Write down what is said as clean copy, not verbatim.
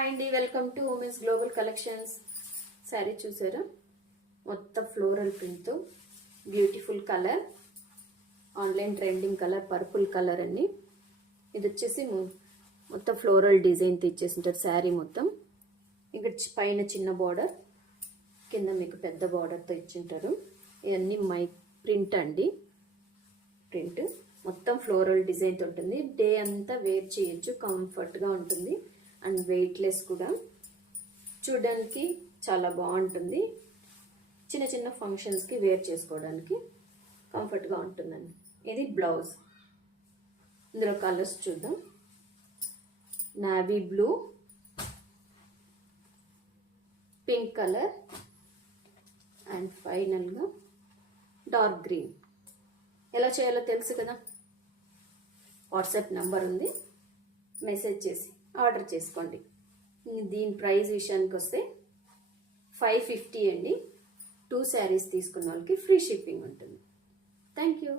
Hi అండి, welcome to women's global collections. Sari చూసారా, మొత్తం ఫ్లోరల్ ప్రింట్తో beautiful colour, online trending colour, purple colour అండి. ఇది వచ్చేసి మొత్తం ఫ్లోరల్ డిజైన్తో ఇచ్చేసింటారు శారీ మొత్తం. ఇక్కడ పైన చిన్న బార్డర్, కింద మీకు పెద్ద బార్డర్తో ఇచ్చింటారు. ఇవన్నీ మై ప్రింట్ అండి. ప్రింట్ మొత్తం ఫ్లోరల్ డిజైన్తో ఉంటుంది. డే అంతా వేర్ చేయొచ్చు, కంఫర్ట్గా ఉంటుంది అండ్ వెయిట్లెస్ కూడా. చూడడానికి చాలా బాగుంటుంది. చిన్న చిన్న ఫంక్షన్స్కి వేర్ చేసుకోవడానికి కంఫర్ట్గా ఉంటుందండి. ఇది బ్లౌజ్. ఇందులో కలర్స్ చూద్దాం. Navy blue, pink colour and ఫైనల్గా డార్క్ గ్రీన్. ఎలా చేయాలో తెలుసు కదా, వాట్సాప్ నెంబర్ ఉంది, మెసేజ్ చేసి ఆర్డర్ చేసుకోండి. దీని ప్రైస్ విషయానికి వస్తే 550 అండి. 2 శారీస్ తీసుకున్న వాళ్ళకి ఫ్రీ షిప్పింగ్ ఉంటుంది. Thank you.